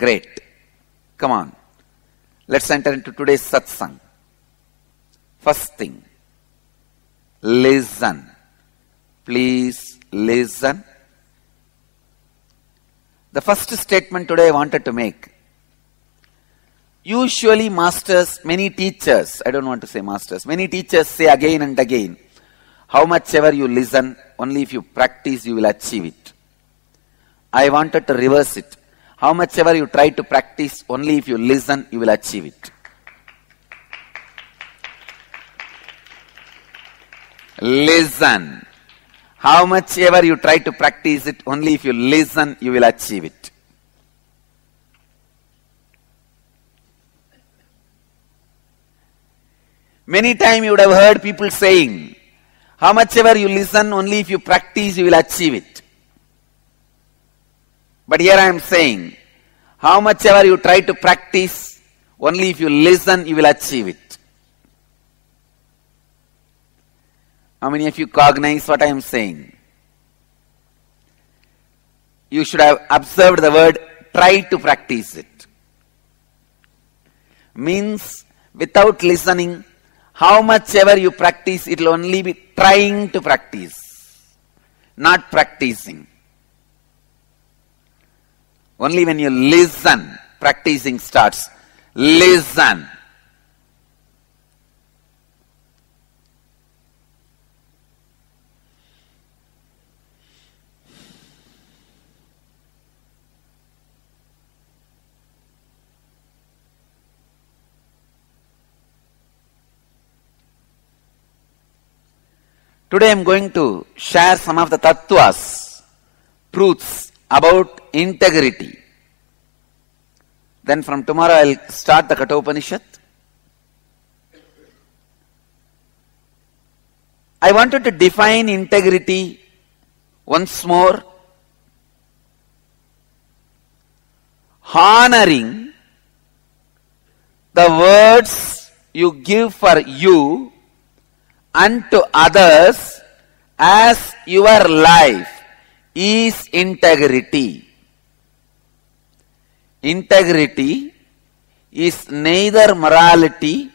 Great. Come on. Let's enter into today's satsang. First thing, listen. Please listen. The first statement today I wanted to make. Usually masters, many teachers, I don't want to say masters, many teachers say again and again, how much ever you listen, only if you practice you will achieve it. I wanted to reverse it. How much ever you try to practice, only if you listen you will achieve it. Listen. How much ever you try to practice it, only if you listen, you will achieve it. Many times you would have heard people saying, how much ever you listen, only if you practice, you will achieve it. But here I am saying, how much ever you try to practice, only if you listen, you will achieve it. How many of you cognize what I am saying? You should have observed the word try to practice it. Means without listening, how much ever you practice, it will only be trying to practice, not practicing. Only when you listen, practicing starts. Listen. Today I am going to share some of the tattvas, truths about integrity. Then from tomorrow I will start the Kathopanishad. I wanted to define integrity once more. Honoring the words you give for you unto others as your life is integrity. Integrity is neither morality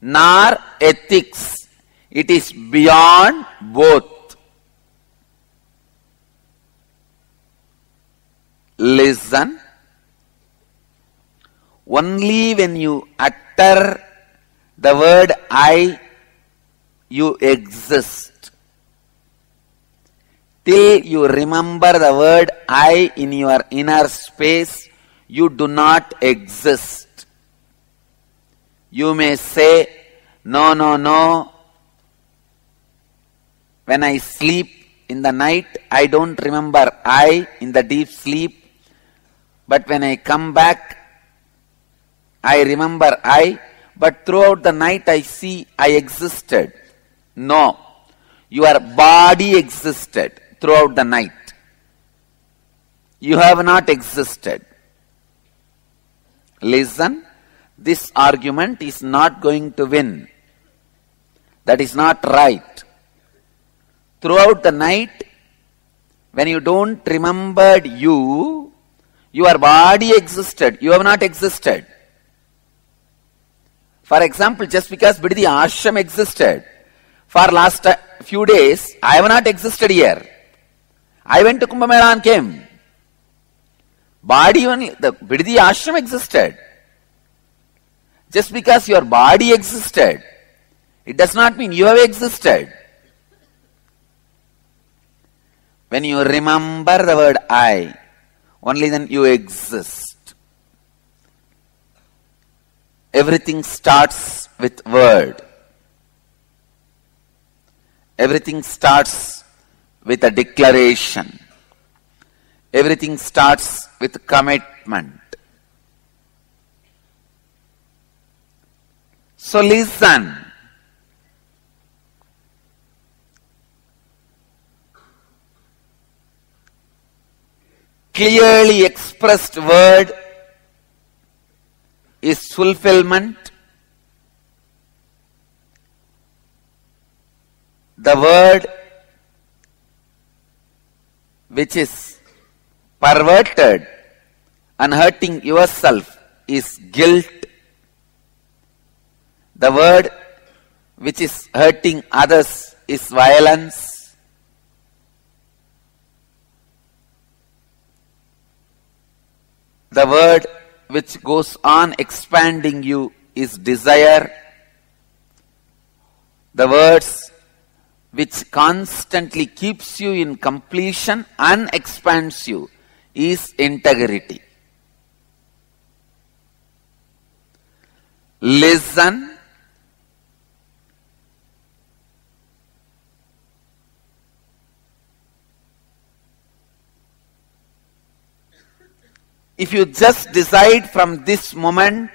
nor ethics. It is beyond both. Listen. Only when you utter the word I, you exist. Till you remember the word I in your inner space, you do not exist. You may say, no, no, no. When I sleep in the night, I don't remember I in the deep sleep. But when I come back, I remember I. But throughout the night, I see I existed. No, your body existed throughout the night. You have not existed. Listen, this argument is not going to win. That is not right. Throughout the night, when you don't remember you, your body existed. You have not existed. For example, just because Biddi Ashram existed, for last few days, I have not existed here. I went to Kumbh Mela and came. Body only, the Biddi Ashram existed. Just because your body existed, it does not mean you have existed. When you remember the word I, only then you exist. Everything starts with word. Everything starts with a declaration. Everything starts with commitment. So listen. Clearly expressed word is fulfillment. The word which is perverted and hurting yourself is guilt. The word which is hurting others is violence. The word which goes on expanding you is desire. The words which constantly keeps you in completion and expands you is integrity. Listen. If you just decide from this moment,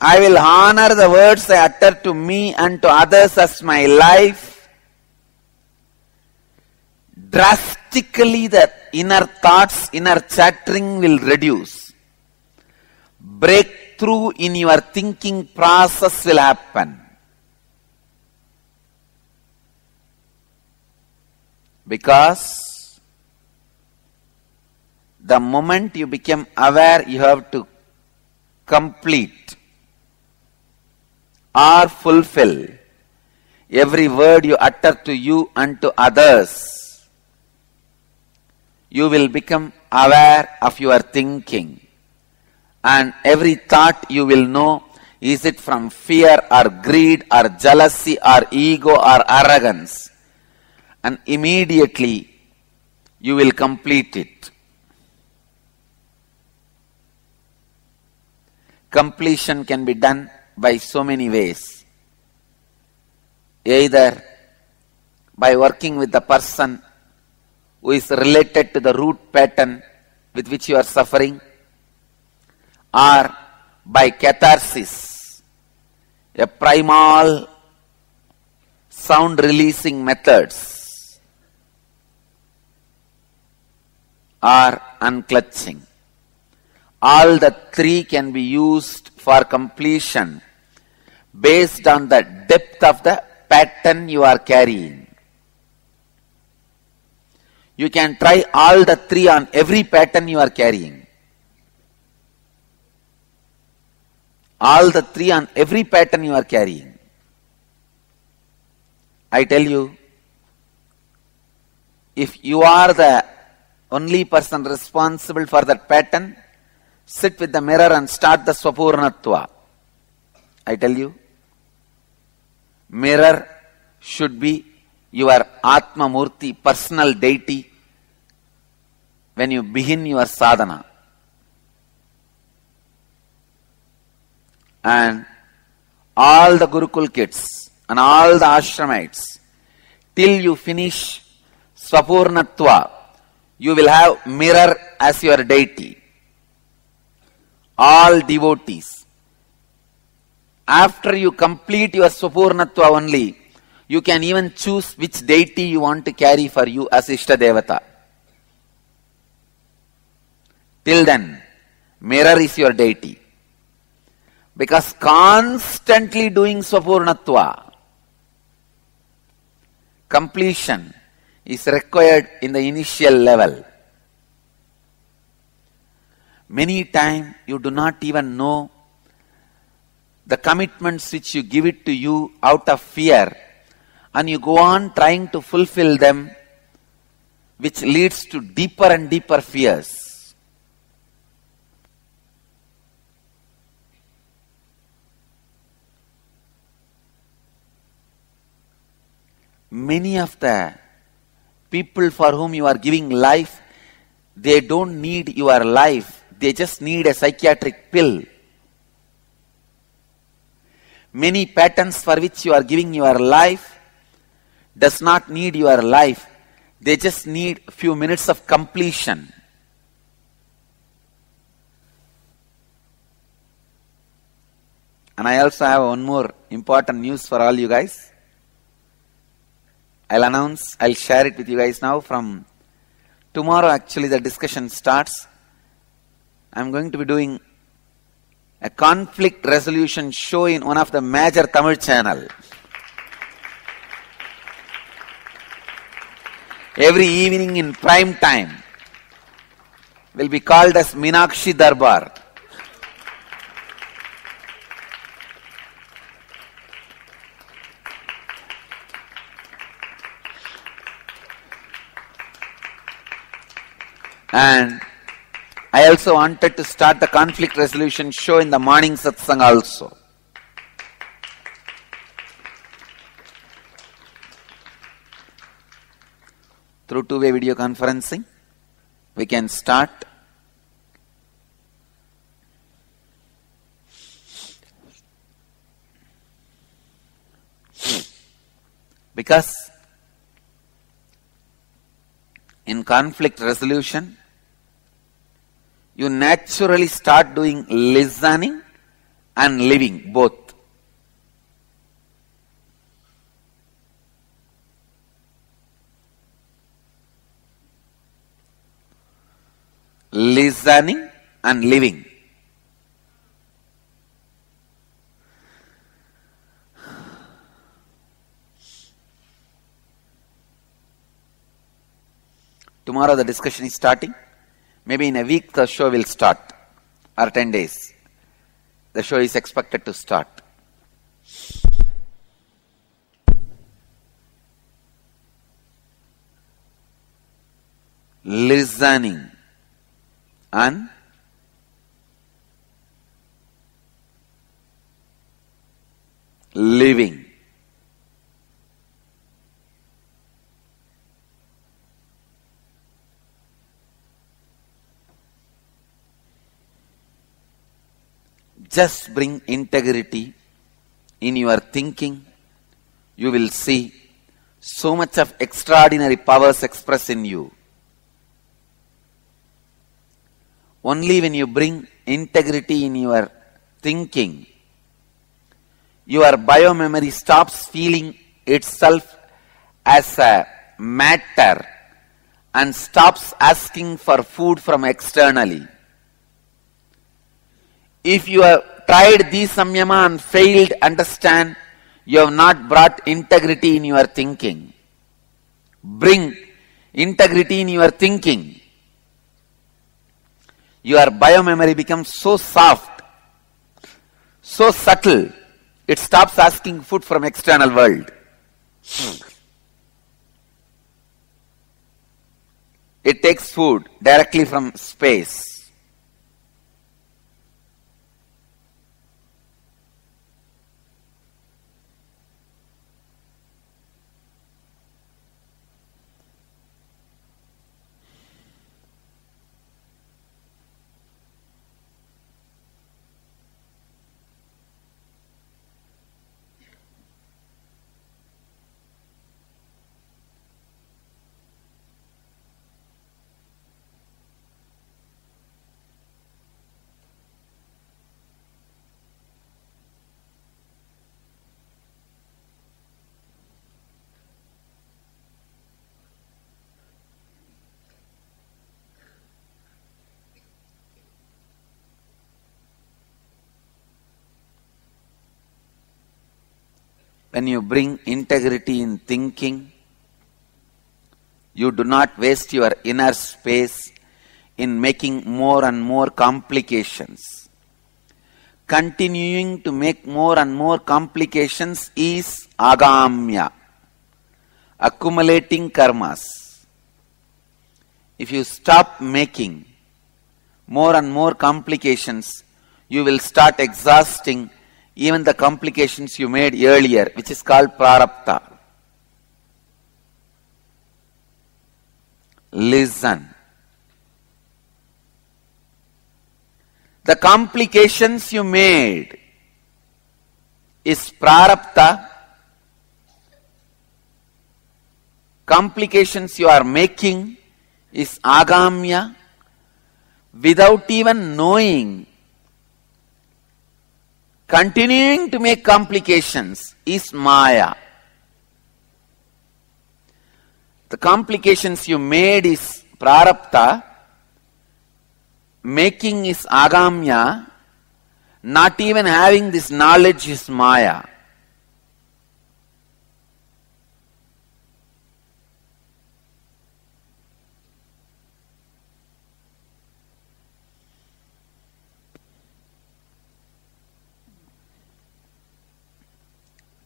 I will honor the words I utter to me and to others as my life, drastically the inner thoughts, inner chattering will reduce. Breakthrough in your thinking process will happen. Because the moment you become aware, you have to complete or fulfill every word you utter to you and to others. You will become aware of your thinking. And every thought you will know, is it from fear or greed or jealousy or ego or arrogance? And immediately you will complete it. Completion can be done by so many ways. Either by working with the person who is related to the root pattern with which you are suffering, or by catharsis, a primal sound releasing methods, or unclutching. All the three can be used for completion based on the depth of the pattern you are carrying. You can try all the three on every pattern you are carrying. All the three on every pattern you are carrying. I tell you, if you are the only person responsible for that pattern, sit with the mirror and start the Swapurnatva. I tell you, mirror should be your Atma Murti, personal deity, when you begin your sadhana. And all the Gurukul kids and all the ashramites, till you finish Swapurnatva, you will have mirror as your deity. All devotees. After you complete your Swapurnatva only, you can even choose which deity you want to carry for you as Ishta Devata. Till then, mirror is your deity. Because constantly doing Swapurnatva, completion is required in the initial level. Many times you do not even know the commitments which you give it to you out of fear, and you go on trying to fulfill them, which leads to deeper and deeper fears. Many of the people for whom you are giving life, they don't need your life. They just need a psychiatric pill. Many patterns for which you are giving your life does not need your life. They just need a few minutes of completion. And I also have one more important news for all you guys. I'll share it with you guys now. From tomorrow, actually, the discussion starts. I'm going to be doing a conflict resolution show in one of the major Tamil channel. Every evening in prime time. will be called as Meenakshi Darbar. And I also wanted to start the conflict resolution show in the morning satsang also. Through two-way video conferencing, we can start. Because in conflict resolution, you naturally start doing listening and living both. Listening and living. Tomorrow the discussion is starting. Maybe in a week the show will start, or 10 days. The show is expected to start. Listening and living. Just bring integrity in your thinking. You will see so much of extraordinary powers expressed in you. Only when you bring integrity in your thinking, your biomemory stops feeling itself as a matter and stops asking for food from externally. If you have tried these samyama and failed, understand you have not brought integrity in your thinking. Bring integrity in your thinking. Your biomemory becomes so soft, so subtle, it stops asking food from external world. It takes food directly from space. When you bring integrity in thinking, you do not waste your inner space in making more and more complications. Continuing to make more and more complications is agamya, accumulating karmas. If you stop making more and more complications, you will start exhausting even the complications you made earlier, which is called prarabdha. Listen. The complications you made is prarabdha. Complications you are making is agamya. Without even knowing, continuing to make complications is maya. The complications you made is prarabdha, making is agamya, not even having this knowledge is maya.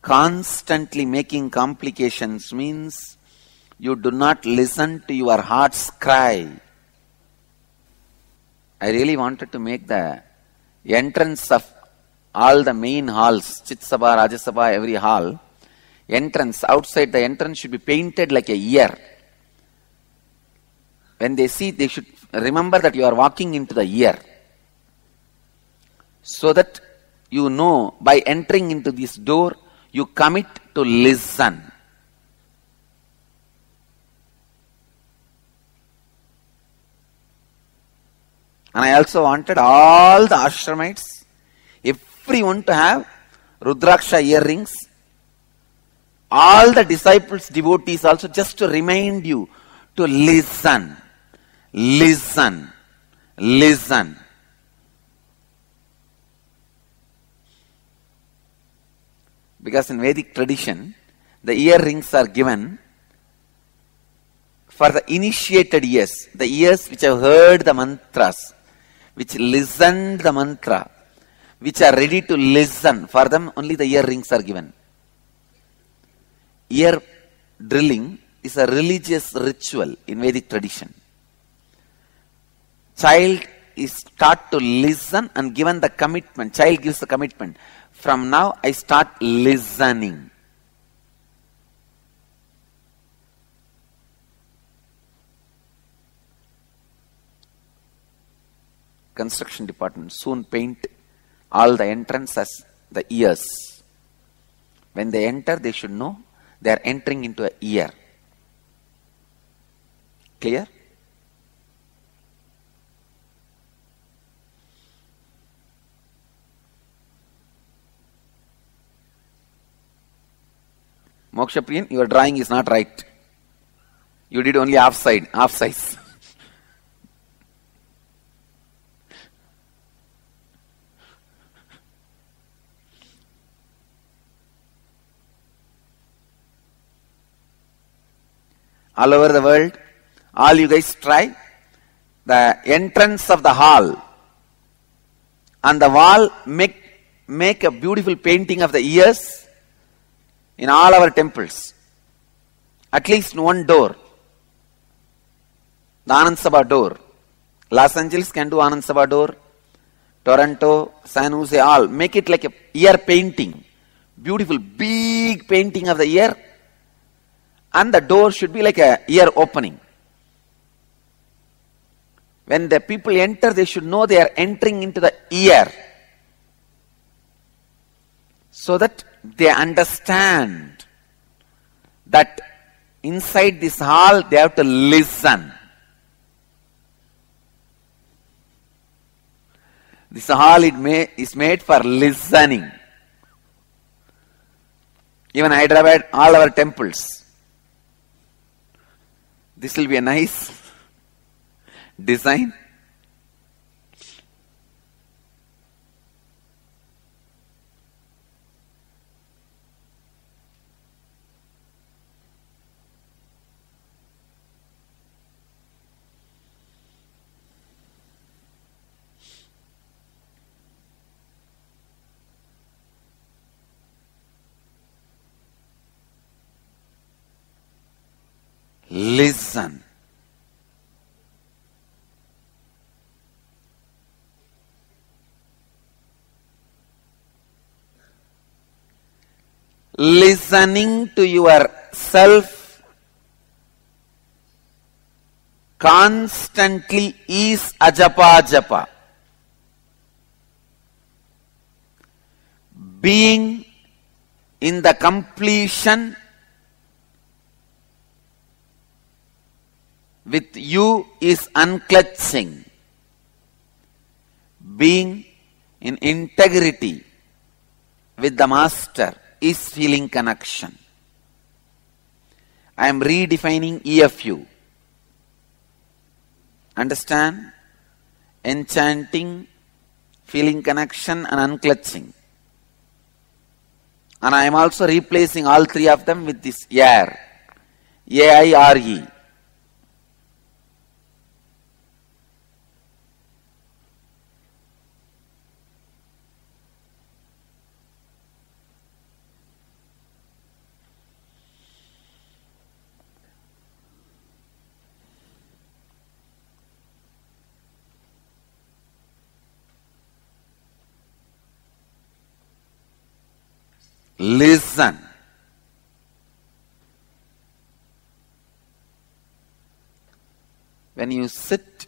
Constantly making complications means you do not listen to your heart's cry. I really wanted to make the entrance of all the main halls, Chitsabha, Rajasabha, every hall, entrance, outside the entrance should be painted like a ear. When they see, they should remember that you are walking into the ear. So that you know, by entering into this door, you commit to listen. And I also wanted all the ashramites, everyone to have Rudraksha earrings. All the disciples, devotees also, just to remind you to listen, listen, listen. Because in Vedic tradition, the earrings are given for the initiated ears, the ears which have heard the mantras, which listened the mantra, which are ready to listen. For them only the earrings are given. Ear drilling is a religious ritual in Vedic tradition. Child is taught to listen and given the commitment. Child gives the commitment. From now I start listening. Construction department soon paint all the entrance as the ears. When they enter, they should know they are entering into an ear. Clear? Moksha Priyan, your drawing is not right. You did only half size. All over the world, all you guys try. The entrance of the hall. On the wall, make a beautiful painting of the ears in all our temples. At least one door. The Anand Sabha door. Los Angeles can do Anand Sabha door. Toronto, San Jose, all. Make it like a ear painting. Beautiful, big painting of the ear. And the door should be like a ear opening. When the people enter, they should know they are entering into the ear. So that they understand that inside this hall they have to listen. This hall is made for listening. Even Hyderabad, all our temples. This will be a nice design. Listen. Listening to yourself constantly is ajapa japa. Being in the completion with you is unclutching. Being in integrity with the Master is feeling connection. I am redefining EFU. Understand? Enchanting, feeling connection and unclutching. And I am also replacing all three of them with this air. A-I-R-E. Listen. When you sit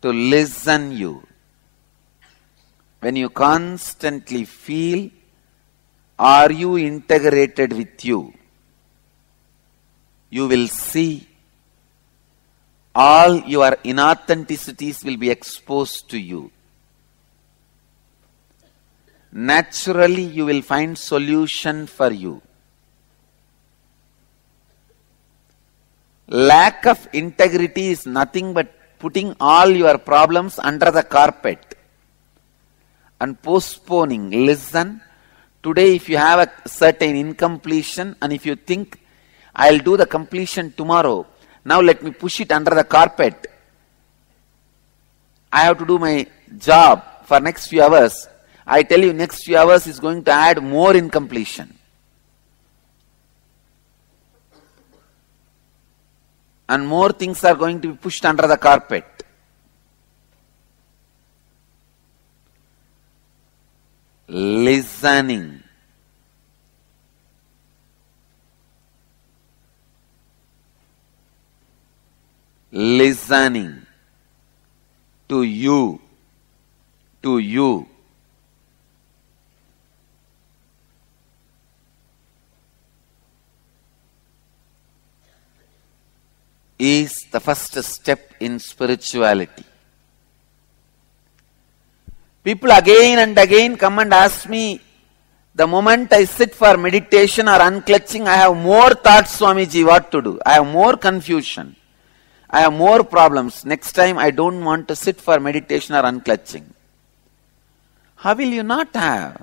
to listen when you constantly feel, are you integrated with you will see all your inauthenticities will be exposed to you. Naturally, you will find solution for you. Lack of integrity is nothing but putting all your problems under the carpet and postponing. Listen, today if you have a certain incompletion and if you think, I'll do the completion tomorrow, now let me push it under the carpet. I have to do my job for next few hours. I tell you, next few hours is going to add more incompletion. And more things are going to be pushed under the carpet. Listening. Listening to you. Is the first step in spirituality. People again and again come and ask me, the moment I sit for meditation or unclutching, I have more thoughts, Swamiji, what to do? I have more confusion. I have more problems. Next time I don't want to sit for meditation or unclutching. How will you not have?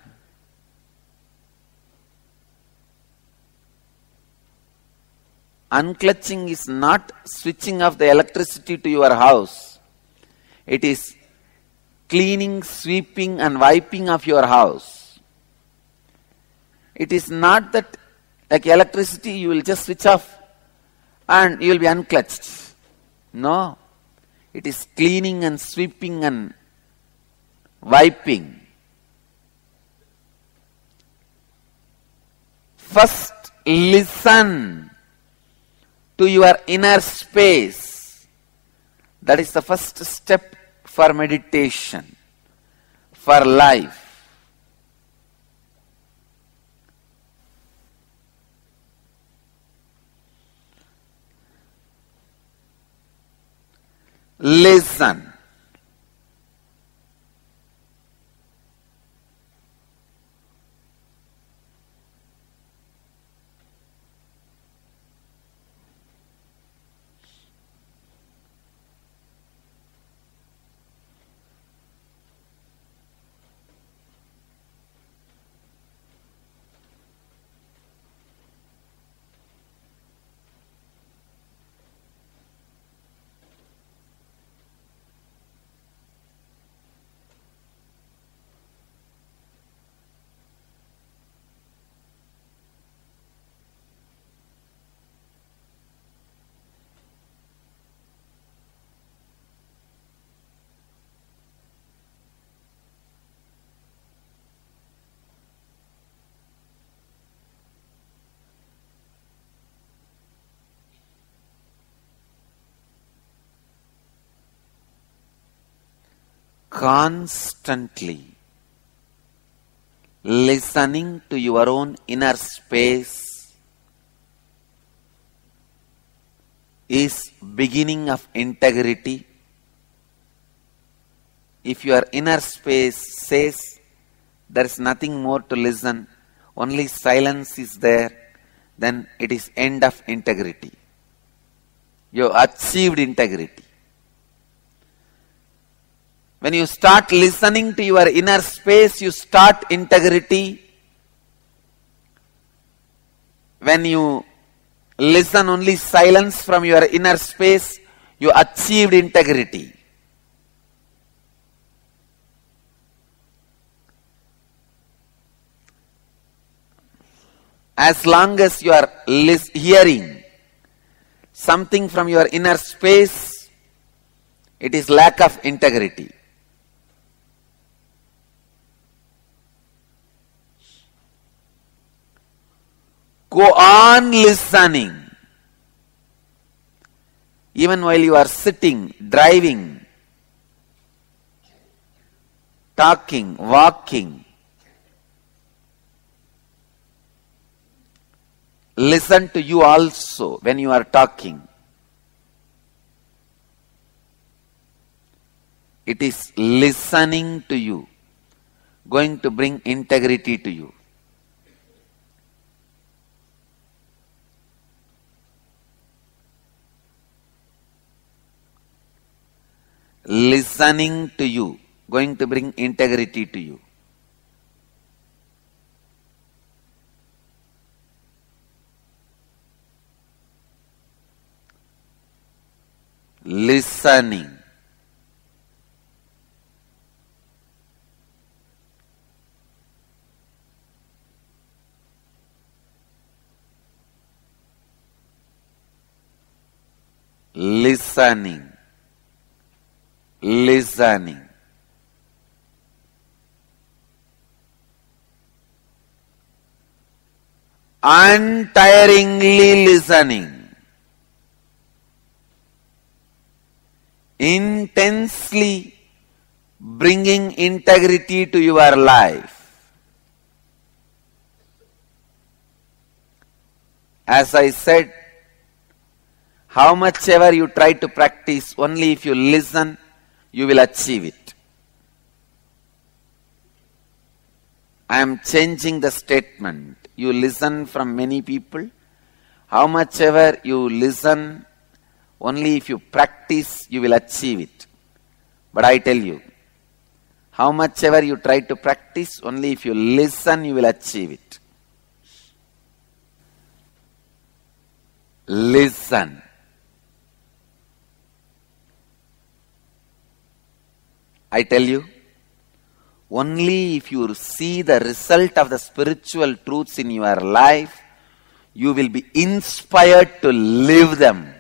Unclutching is not switching off the electricity to your house. It is cleaning, sweeping and wiping of your house. It is not that like electricity you will just switch off and you will be unclutched. No. It is cleaning and sweeping and wiping. First, listen to your inner space. That is the first step for meditation, for life. Listen. Constantly listening to your own inner space is beginning of integrity. If your inner space says there is nothing more to listen, only silence is there, then it is end of integrity. You achieved integrity. When you start listening to your inner space, you start integrity. When you listen only silence from your inner space, you achieved integrity. As long as you are hearing something from your inner space, it is lack of integrity. Go on listening. Even while you are sitting, driving, talking, walking, listen to you also when you are talking. It is listening to you going to bring integrity to you. Listening to you going to bring integrity to you. Listening. Listening. Listening. Untiringly listening. Intensely bringing integrity to your life. As I said, how much ever you try to practice, only if you listen, you will achieve it. I am changing the statement. You listen from many people. How much ever you listen, only if you practice, you will achieve it. But I tell you, how much ever you try to practice, only if you listen, you will achieve it. Listen. I tell you, only if you see the result of the spiritual truths in your life, you will be inspired to live them.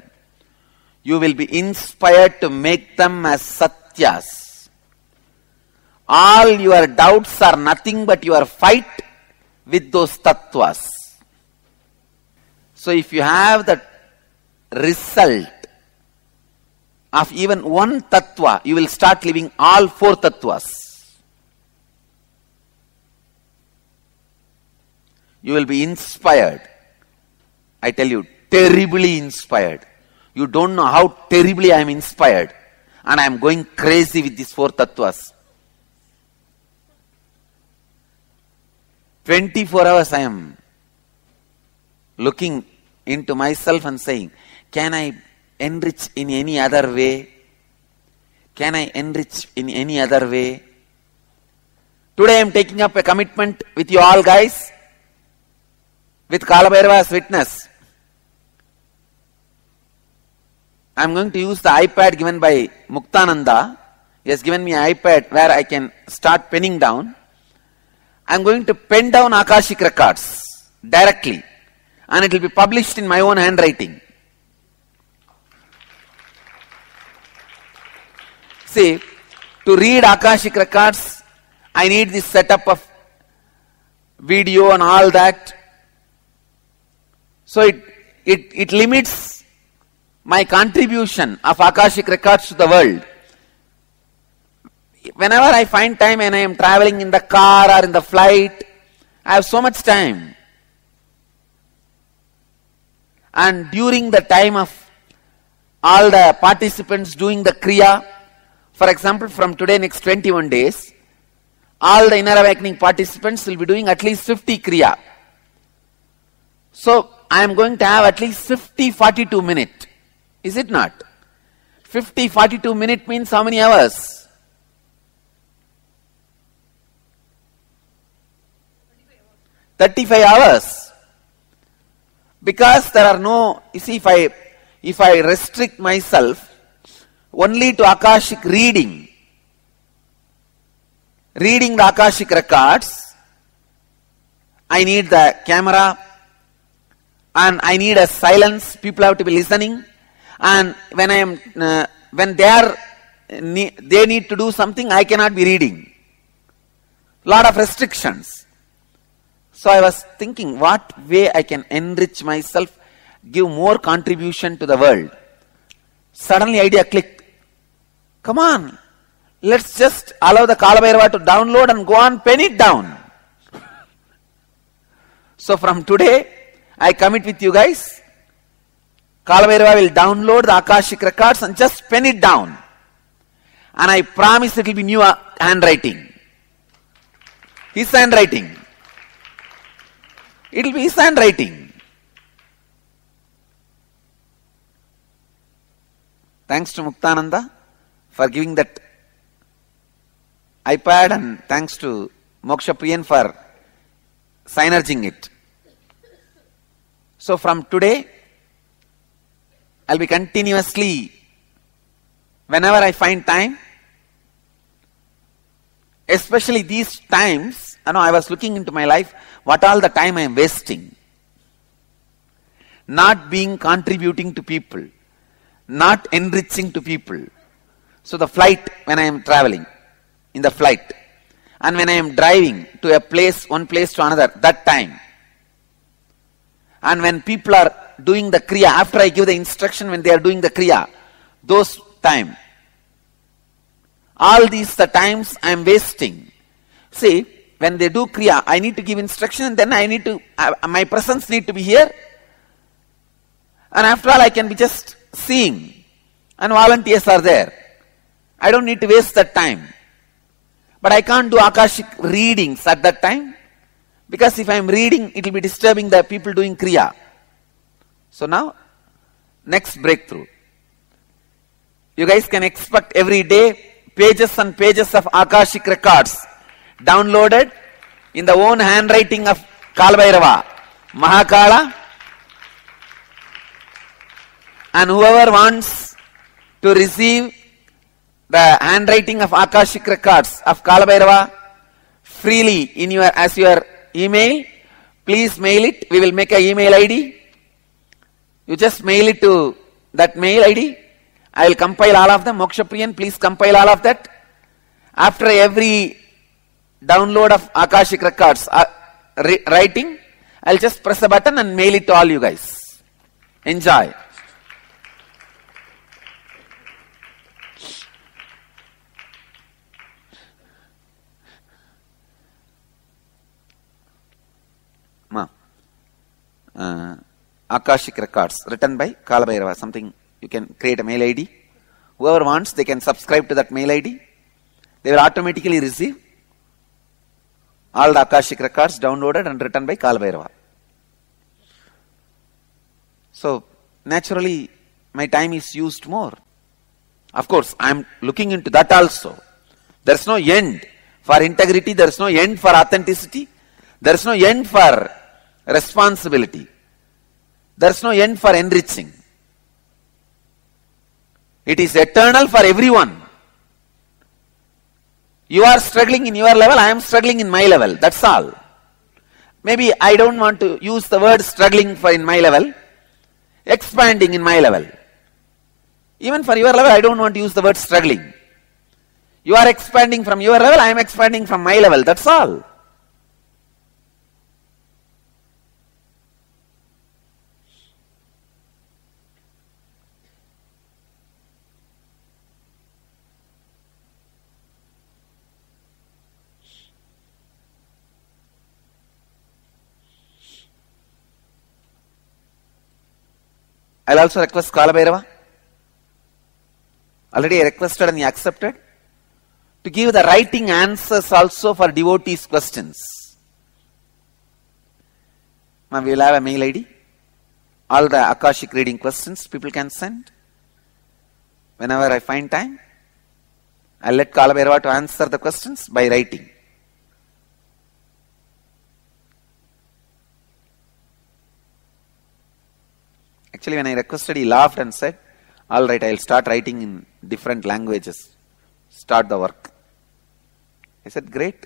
You will be inspired to make them as satyas. All your doubts are nothing but your fight with those tattvas. So if you have the result of even one tattva, you will start living all four tattvas. You will be inspired. I tell you, terribly inspired. You don't know how terribly I am inspired. And I am going crazy with these four tattvas. 24 hours I am looking into myself and saying, can I enrich in any other way? Can I enrich in any other way? Today I am taking up a commitment with you all guys, with Kalabhairava as witness. I am going to use the iPad given by Muktananda. He has given me an iPad where I can start penning down. I am going to pen down Akashic records directly, and it will be published in my own handwriting. See, to read Akashic records, I need this setup of video and all that. So it limits my contribution of Akashic records to the world. Whenever I find time and I am traveling in the car or in the flight, I have so much time. And during the time of all the participants doing the Kriya, for example, from today next 21 days, all the inner awakening participants will be doing at least 50 Kriya. So, I am going to have at least 50-42 minutes. Is it not? 50-42 minutes means how many hours? 35 hours. Because there are no, you see, if I restrict myself only to Akashic reading the Akashic records, I need the camera and I need a silence. People have to be listening, and when they need to do something, I cannot be reading. Lot of restrictions. So I was thinking what way I can enrich myself, give more contribution to the world. Suddenly idea clicked. Come on, let's just allow the Kalabhairava to download and go on pen it down. So from today, I commit with you guys, Kalabhairava will download the Akashic records and just pen it down. And I promise it will be new handwriting. His handwriting. It will be his handwriting. Thanks to Muktananda for giving that iPad, and thanks to Moksha Priyan for synerging it. So from today, I'll be continuously, whenever I find time, especially these times, I was looking into my life, what all the time I am wasting. Not being contributing to people, not enriching to people. So the flight, when I am traveling, in the flight, and when I am driving to a place, one place to another, that time. And when people are doing the Kriya, after I give the instruction when they are doing the Kriya, those time. All these the times I am wasting. See, when they do Kriya, I need to give instruction, and then I need to, my presence need to be here. And after all, I can be just seeing, and volunteers are there. I don't need to waste that time. But I can't do Akashic readings at that time, because if I am reading, it will be disturbing the people doing Kriya. So now, next breakthrough. You guys can expect every day pages and pages of Akashic records downloaded in the own handwriting of Kalabhairava, Mahakala. And whoever wants to receive the handwriting of Akashic records of Kalabhairava freely in as your email, please mail it. We will make an email ID. You just mail it to that mail ID. I will compile all of them. Moksha Priyan, please compile all of that. After every download of Akashic records writing, I'll just press a button and mail it to all you guys. Enjoy. Akashic records written by Kalabhairava. Something you can create a mail ID. Whoever wants, they can subscribe to that mail ID. They will automatically receive all the Akashic records downloaded and written by Kalabhairava. So naturally, my time is used more. Of course, I am looking into that also. There is no end for integrity. There is no end for authenticity. There is no end for responsibility. There is no end for enriching. It is eternal for everyone. You are struggling in your level, I am struggling in my level. That's all. Maybe I don't want to use the word struggling for in my level, expanding in my level. Even for your level, I don't want to use the word struggling. You are expanding from your level, I am expanding from my level. That's all. I'll also request Kalabhairava. Already I requested and he accepted to give the writing answers also for devotees' questions. Now we will have a mail ID. All the Akashic reading questions people can send. Whenever I find time, I'll let Kalabhairava to answer the questions by writing. Actually, when I requested, he laughed and said, all right, I'll start writing in different languages. Start the work. I said, great.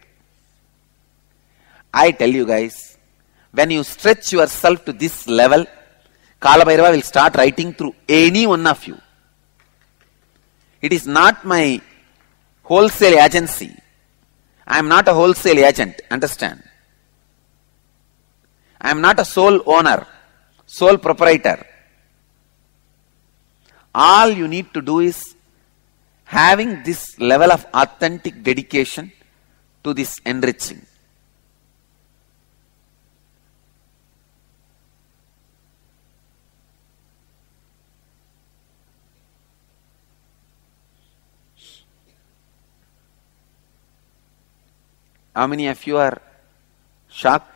I tell you guys, when you stretch yourself to this level, Kalabhairava will start writing through any one of you. It is not my wholesale agency. I am not a wholesale agent, understand? I am not a sole owner, sole proprietor. All you need to do is having this level of authentic dedication to this enriching. How many of you are shocked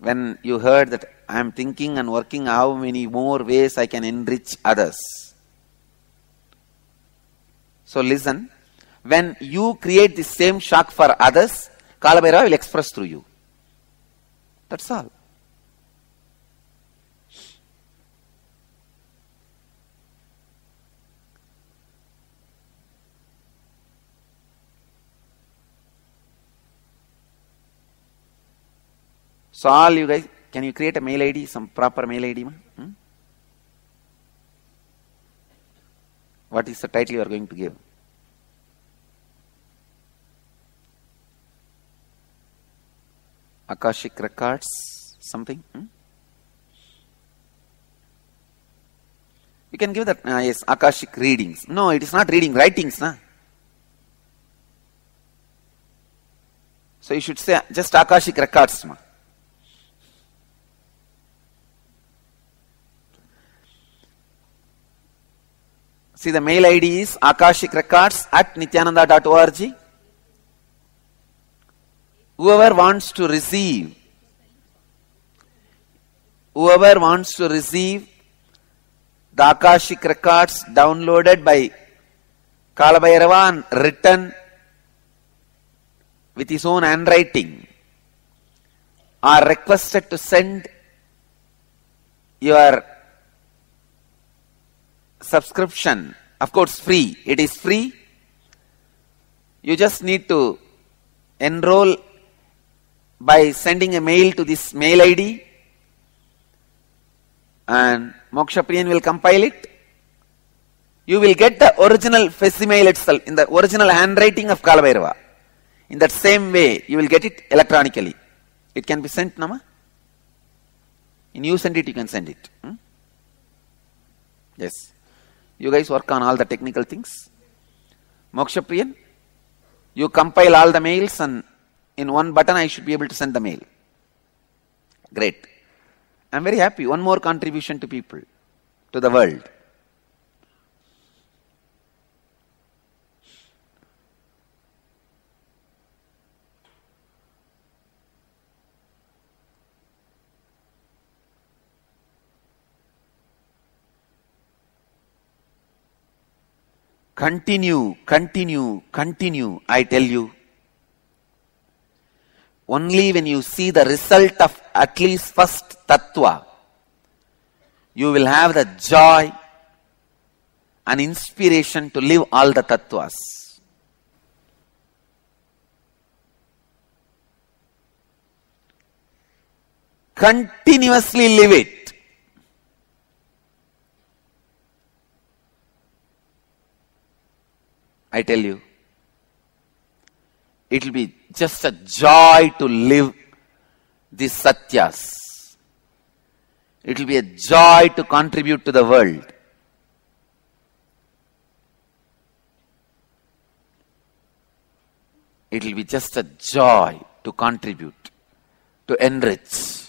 when you heard that I am thinking and working how many more ways I can enrich others? So listen, when you create the same shock for others, Kalabhairava will express through you. That's all. So all you guys, can you create a mail ID, some proper mail ID? What is the title you are going to give? Akashic Records, something? You can give that, yes, Akashic Readings. No, it is not reading, writings. Na? So you should say just Akashic Records. Ma. See, the mail ID is akashicrecords@nithyananda.org. Whoever wants to receive the Akashic Records downloaded by Kalabhairava and written with his own handwriting are requested to send your subscription. Of course, free. It is free. You just need to enroll by sending a mail to this mail ID, and Mokshapriyan will compile it. You will get the original facsimile itself in the original handwriting of Kalabhairava. In that same way, you will get it electronically. It can be sent, Nama. In you send it, you can send it. Yes. You guys work on all the technical things. Mokshapriyan, you compile all the mails and in one button I should be able to send the mail. Great. I am very happy. One more contribution to people, to the world. Continue, continue, continue, I tell you. Only when you see the result of at least first tattva, you will have the joy and inspiration to live all the tattvas. Continuously live it. I tell you, it will be just a joy to live these satyas. It will be a joy to contribute to the world. It will be just a joy to contribute, to enrich.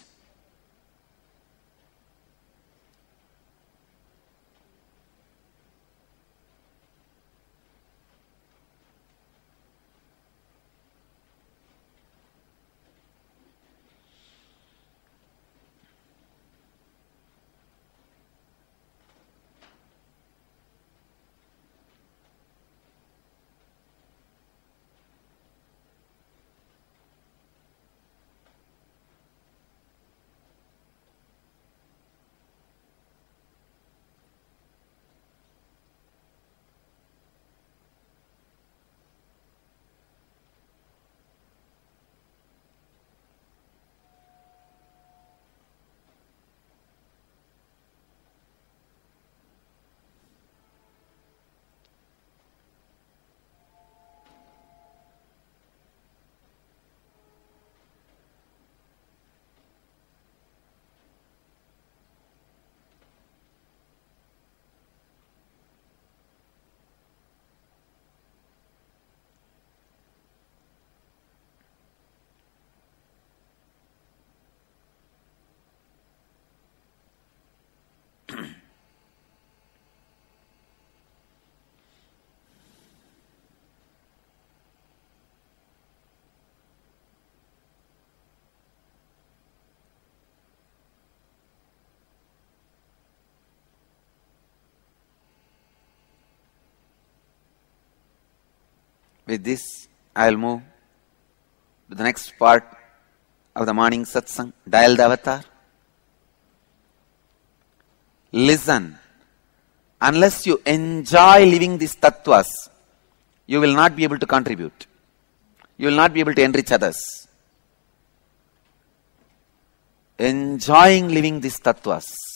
With this, I will move to the next part of the morning satsang, Dial the Avatar. Listen. Unless you enjoy living these tattvas, you will not be able to contribute. You will not be able to enrich others. Enjoying living these tattvas.